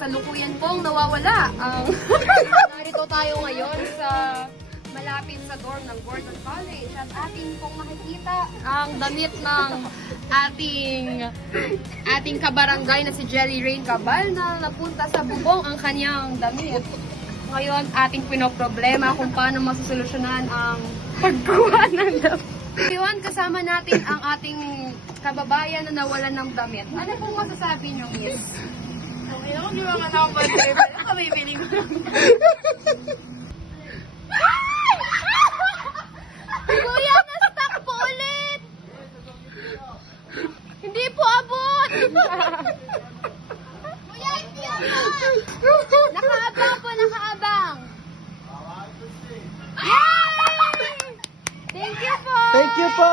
kasalukuyan pong nawawala ang... Narito tayo ngayon sa malapit sa dorm ng Gordon College at ating pong makikita ang damit ng ating kabarangay na si Jelly Rain Cabal na napunta sa bubong ang kanyang damit. Ngayon, ating pinoproblema kung paano masusolusyonan ang paggawa ng damit. Ngayon, kasama natin ang ating kababayan na nawalan ng damit. Ano pong masasabi niyo, Miss? Okay lang, di ba nga ako mag-driver? Ano ka bibili mo? Kuya, na-stuck po ulit! Hindi po abot! Kuya, hindi abot! Nakaabang po, nakaabang! Yay! Thank you po! Thank you po!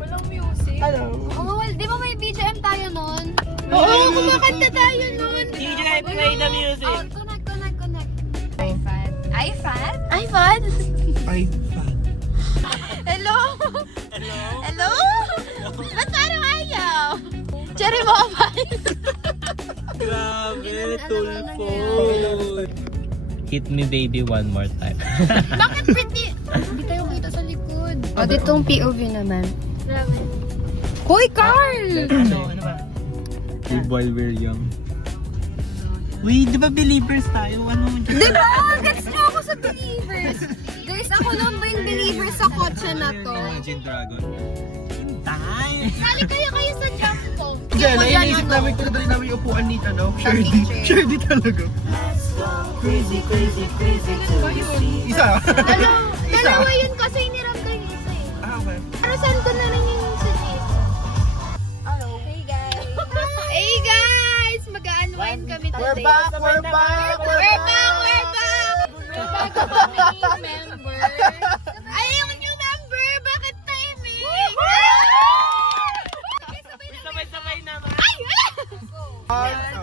Walang music. Hello. Oh, di ba may BGM tayo nun? Oo, kumakanta tayo nun. DJ, play the music. Oh, connect. iPad. iPad? iPad. Hello? Hello? Ba't parang ayaw? Cherry mo kapay. Grabe, tulpo. Hit me baby one more time. Bakit pretty? Hindi tayo kita sa likod. O, ditong POV naman. Hoy, Carl! Ano ba? While we're young. Uy, di ba believers tayo? Ano mo dyan? Diba? Gets niyo ako sa Believers. Guys, ako lang ba yung Believers sa kotse na to? Imagine Dragon. Tayo. Sali kayo sa jump ko. Diyan, naiisip namin kung nadali namin yung upuan ni Sherdy. Sherdy talaga. Isa. Dalawa yun kasi hiniram ko yung isa eh. Okay. Para saan ko na rin yung sa jeep? Hello. Hey guys. Hey guys! Mag-unwind kami today. We're back! We're back! Bago kami member. Ay, yung new member! Bakit timing? Sabay-sabay naman. Ay!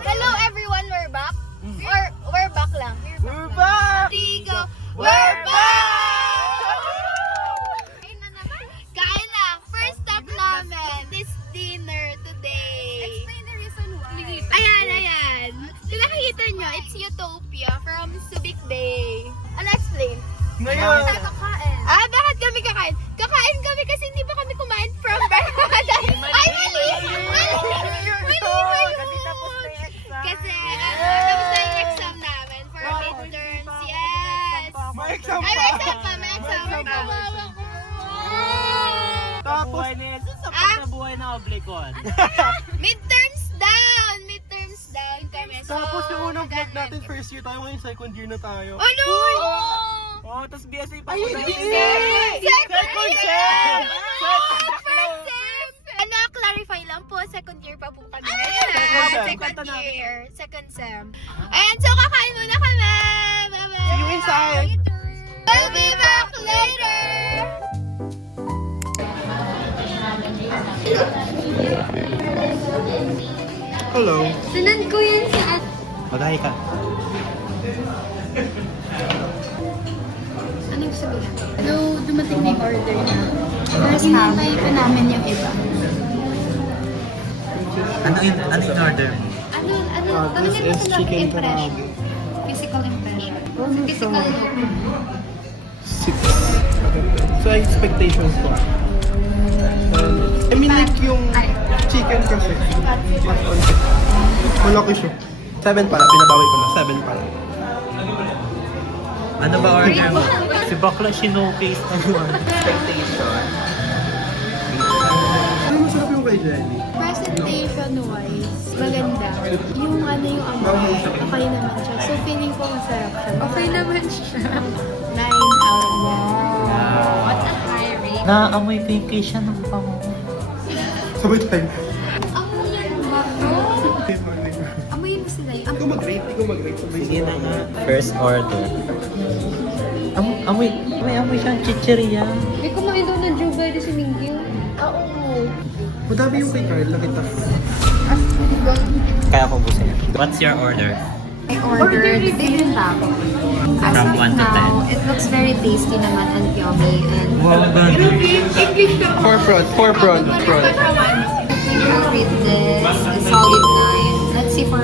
Hello everyone, we're back? Or we're back lang? We're back! Tigo, we're back! Kain na naman. Kain na. First stop namin. This dinner today. Explain the reason why. Ayan. Kung nakikita nyo, it's Utopia from Subic Bay. Ano explain? Ngayon! Kakain. Bakit kami kakain? Kakain kami kasi hindi pa kami kumain from breakfast. Ay, mali! Kasi tapos na yung exam. Kasi tapos na yung exam namin for midterms. Yes! May exam Ay, pa! may exam pa! May exam pa! Tapos, Buhay na yan. Sa pagkabuhay na oblikon. Midterms down! Midterms down kami. So, tapos yung unang vlog natin, first year tayo, ngayon second year na tayo. Ano? Oh, tapos BSA pa Ay, ako. hindi! Second sem! First sem! Ano, clarify lang po, second year pa po kami. Second sem. Second sem. Ayan, so kakain muna kami! Bye-bye! See you inside. We'll be back later! Hello. Sinan ko yan sa at... Mag-hi ka. Anong sabihin? No, dumating na yung order na. First hinantay pa namin yung iba. Ano yung order? Tanungin mo is sila chicken impression. karaage. Physical impression. Physical look. 6. So, expectations ko. I mean, like yung chicken kasi. Malaki siya. 7 pala, pinabawi ko na. 7 pala. Ano ba order mo? Si Bakla sinocase na yun. Expectation. Ano masarap yung kay Jelly? Presentation-wise, maganda. Yung yung amoy, okay naman siya. So, feeling ko masarap siya. Okay naman siya. 9 out of 10. What's a high rate? Naaamoy pinky siya ng pango. Sabay tayo. Amoy yan ba? Amoy mo sila yun. Ikaw mag-rate. Sabay Sige na nga. First order. Amoy siyang chichirya. May kumain daw ng Jubel si Mingyu. Oo. Madami yung kay Carl, nakita ko. Kaya ko busin. What's your order? I ordered bibimbap. As From of 1 to now, it looks very tasty naman and yummy. And Wow, ganda. For prawn. I think I'll rate this a solid 9. Let's see for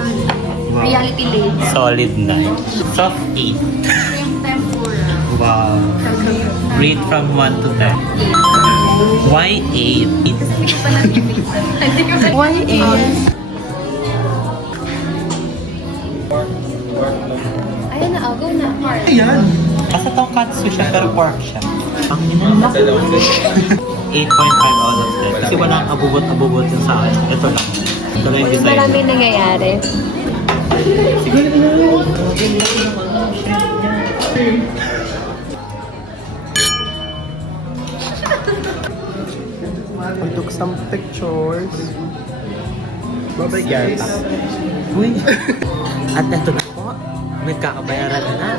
reality leads. Solid 9. Soft 8. Yung tempura. Wow. Rate from 1 to 10. Why 8? Why 8? Ayun na, go na. Ayan. Basta tonkatsu siya, pero pork siya. Ang inalak. 8.5 out of 10. Kasi walang abubot-abubot yun sa akin. Ito lang. Ito lang yung design. Maraming nangyayari. We took some pictures. Bye-bye guys. Uy! At ito na po. Nagkakabayaran na.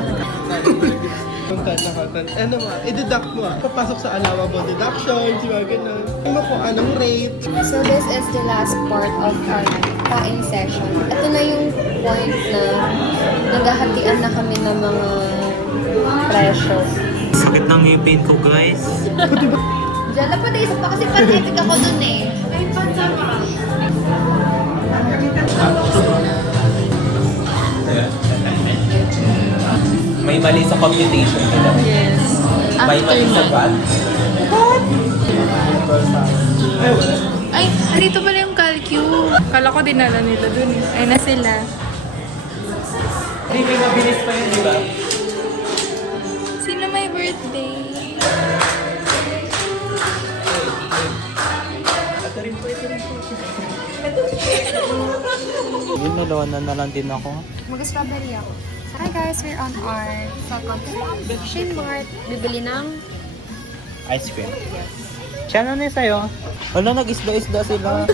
Content. Ano mo, i-deduct mo. Papasok sa allowable deductions, yung mga ganun. Ano mo kung anong rate. So this is the last part of our kain session. Ito na yung point na naghahatian na kami ng mga presyo. Sakit ng ngipin ko, guys. Diyan na pa na isa pa kasi pandemic ako dun eh. Ay, pansama. May mali sa computation nila. Yes. May mali sa VAT. Ay, dito pala yung calcu. Kala ko dinala nila dun eh. Ay na sila. Hindi, may mabilis pa yun, di ba? Sino may birthday? Yun, nalawanan na lang din ako. Mag-strawberry ako. Hi guys, we're on our second Shin Mart. Bibili ng Ice cream. Siya na sa'yo. Wala, nag-isda-isda sila.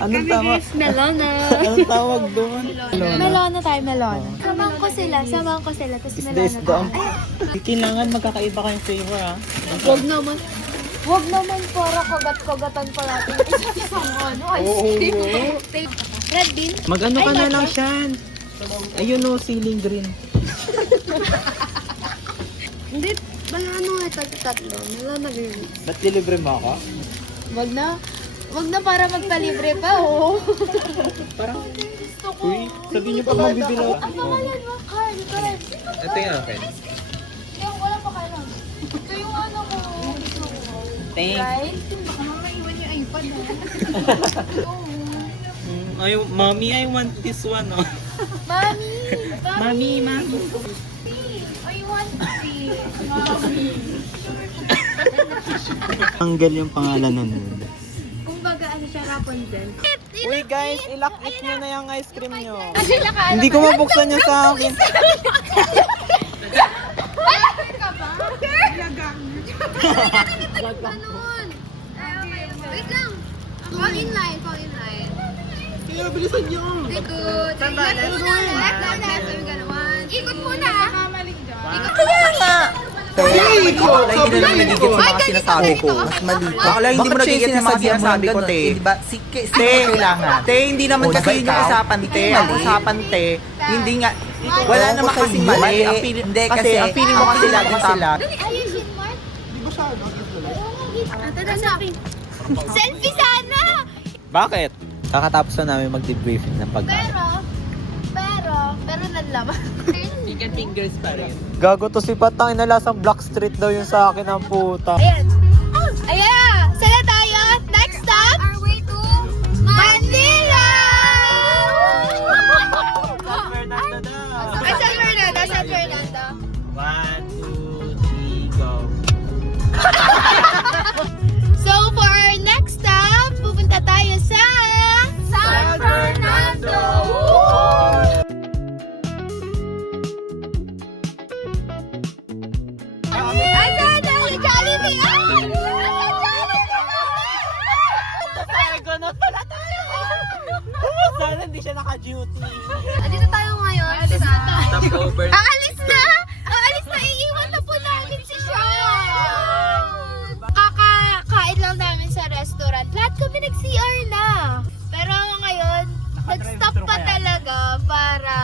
Anong tama? melona. Anong tawag doon? Melona tayo, melona. Samahan ko sila, tapos melona Isda-isda. tayo. Kailangan magkakaiba kayong flavor, ah. Huwag naman. Huwag naman para kagat-kagatan pa natin. Isang ano, ice cream. Red bean? Mag-ano ka Ay, na ba't lang ba? siyan. Ayun o, ceiling green. Hindi, bala ano nga tatlo. Melona baby. Ba't delivery mo ako? Wag na. Wag na para magpalibre pa, oh. Parang, Gusto ko. uy, sabihin niyo pag mabibili ako. Ang pangalan mo, Carl. Carl. Ito yung akin. Yung wala pa kailan. Ito yung ano ko. Gusto ko. Thanks. Right? Baka makaiwan yung iPad, Mommy, I want this one, oh. Mami! Mami. I want three. Tanggal yung pangalan nun. Kung baga, ano siya, Rapunzel. Uy guys, ilak-it nyo na yung ice cream nyo. Sila ka, Hindi ko mabuksan yung sa akin. ka ba? Ganun. Wait lang. Fall in line. Kaya bilisan nyo. Good. Left muna. Ikot muna. Hindi ko nagigit sa mga sinasabi ko. Mas mali ko. Bakla hindi mo nagigit sa mga sinasabi ko, te. Te, kailangan. Te, hindi naman kasi yun yung usapan, te. Ang usapan, te. Hindi nga. Wala naman kasing mali. Hindi kasi, ang feeling mo kasi lagi sila. Ayun, Shinmart. Di ba siya, no? Ito na sa akin. Selfie sana! Bakit? Kakatapos na namin mag-debriefing ng pagkain. Pero nanlaman. Chicken fingers pa rin. Gago to si Patang, inalasang Black Street daw yung sa akin ng puta. Ayan. Ayan! Sala tayo. Next stop. Our way to Manila! San Fernando daw. Ay, San Fernando. 1, 2, 3, go. So, for our next stop, pupunta tayo sa San Fernando! Asan na si Jollibee? Ay! Asan Jollibee? Sana hindi siya naka-duty. Andito tayo ngayon sa... Stopover. Aalis na! Aalis na! Iiwan na po namin si Sean! Kakakain lang namin sa restaurant. Lahat kami nag-CR na. Pero ngayon, nag-stop pa talaga para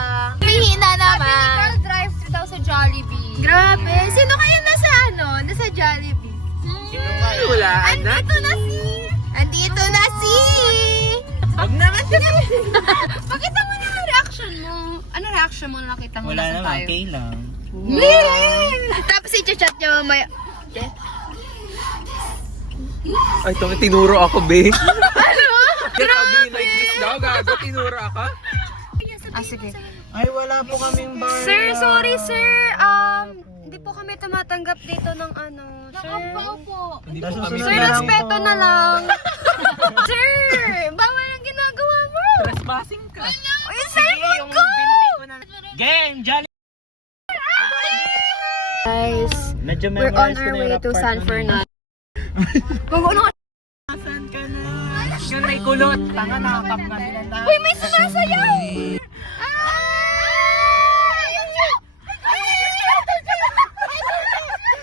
Andito na si... Wag naman kasi. Pakita mo na yung reaction mo. Ano reaction mo na nakita mo Wala nasa naman, tayo? okay lang. Tapos i-chat niya mamaya. Ay, tinuro ako, be. Grabe, like this daw, gago, tinuro ako. Sige. Ay, wala po kaming bar. Sir, sorry sir. Hindi po kami tumatanggap dito ng ano. Nakapao po. Sir, respeto na lang. Sir, bawal ang ginagawa mo. Trespassing ka. Ay, cellphone ko! Game, Jolly! Guys, Medyo we're on memorize ko our na way yung to rap San part Fernando. Ano? Saan ka na? Yung may kulot. Tanga, nakakap nga nila na. Uy, may sumasayaw!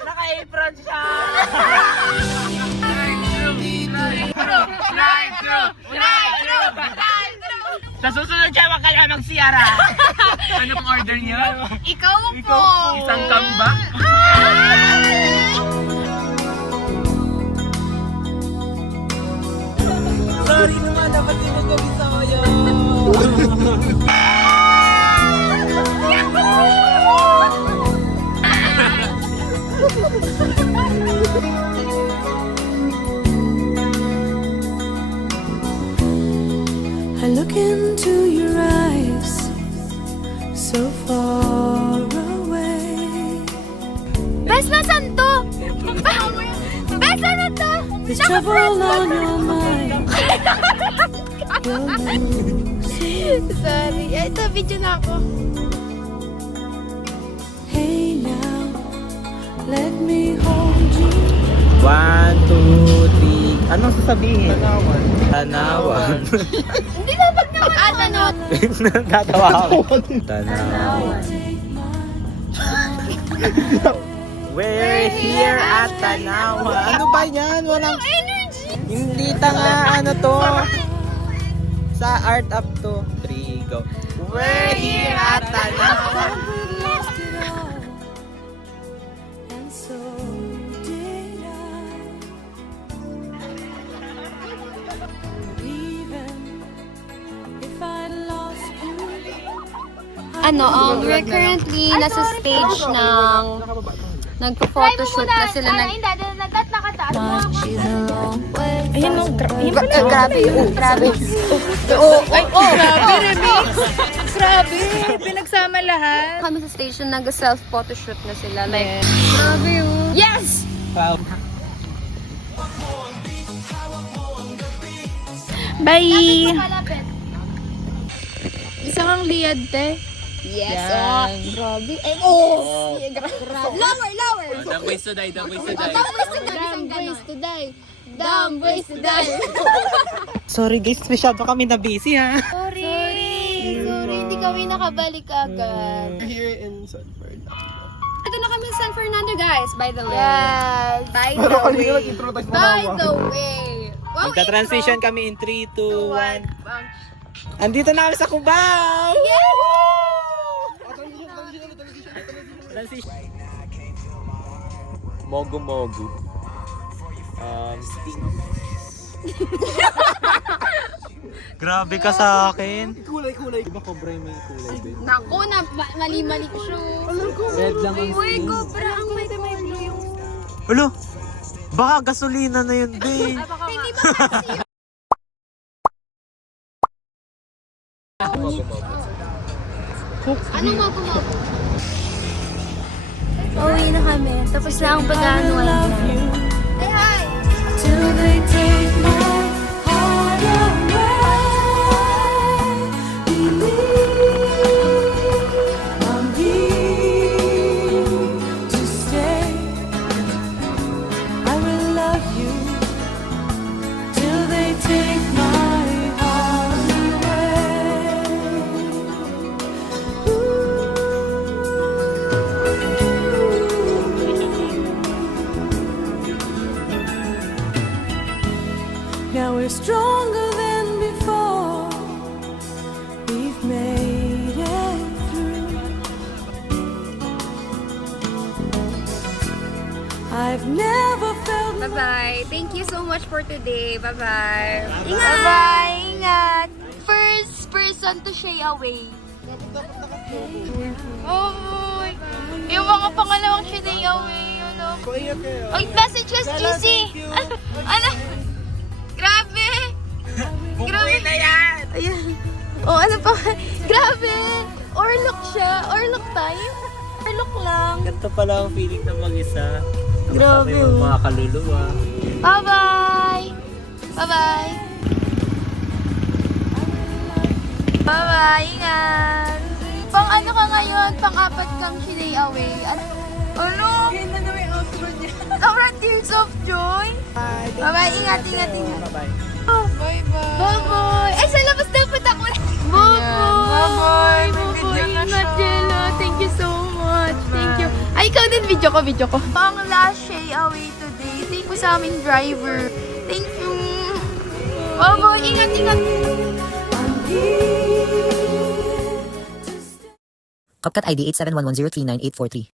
Naka-apron siya! Sa susunod siya, wag ka na mag-siara. Ano pong order niyo? Ikaw po! Isang kamba? Sorry naman, dapat di mo gawin sa kaya. I look into your eyes, so far away. Bes, nasan to? Bes, ano to? There's trouble on your mind. You're losing. Sorry. Ito, video na ako. Hey now, let me hold you. 1, 2, 3. Anong sasabihin? Tanawan. Hindi dapat naman. Tanot. Tatawa ako. Tanawan. We're here at Tanawan. Ano ba yan? Walang Energy! hindi tanga. Ano to? Sa art up to. 3, go. We're here at Tanawan. We lost it all, and so did I. Even if I lost you, We're currently nasa stage ng nagpo-photoshoot na sila she's a long way. grabe. Grabe, Remix. Grabe. Pinagsama lahat. Kami sa station nag-self-photoshoot na sila. Like, grabe yun. Yes! Bye! Isa kang liad, te. Yes, grabe. Lower! Dumb ways to die, dumb ways to die. Dumb ways to die. Sorry guys, masyado kami na busy ha. Sorry, hindi kami nakabalik agad. Here in San Fernando. Ito na kami sa San Fernando, guys, by the way. Yes. By Pero the kanina way. nag-intro tayo sa By mama. the way. Wow, Magka-transition kami in 3, 2, 1. Andito na kami sa Cubao! Transition. Mogu. Sting. Grabe ka sa akin. Kulay. Iba cobra yung may kulay din. Naku, mali-mali siya. Red lang ang Uy, sting. cobra ang may blue yung... Ulo, baka gasolina na yun, babe. Hindi ba kasi Ano mo? Uwi na kami. Tapos na ang pag-anuan na. Hey, hi! Till they take my heart away. Believe I'm here to stay. I will love you till they take my heart away. Now we're stronger than before. We've made it through. I've never felt Bye-bye. Thank you so much for today. Bye-bye. Bye-bye! Ingat! First person to stay away. Oh, yung mga pangalawang stay away. Ano? Ay, message us, GC! Ano? Grabe! Grabe na yan! Ayan. Oh, ano pa? Grabe! Orlock siya. Orlock time? Orlock lang. Ganito pala ang feeling ng mag-isa. Grabe, Kasama yung mga kaluluwa. Bye-bye! Bye-bye! Bye-bye! Ingat! Pang ano ka ngayon? Pang-apat kang stay away. Ano? Kaya na may outro niya. Sobrang tears of joy. Bye-bye! Ingat, ingat, ingat. Bye-bye. Bye-bye! Bye-bye! Ay, sa labas dapat ako. Bye-bye! Bye-bye! Ingat, Jello. Thank you so much. Thank you. Ay, ikaw din. Video ko. Ang last stay away today. Thank you sa aming driver. Thank you. Bye-bye! Ingat, ingat. CapCut ID 87110398843.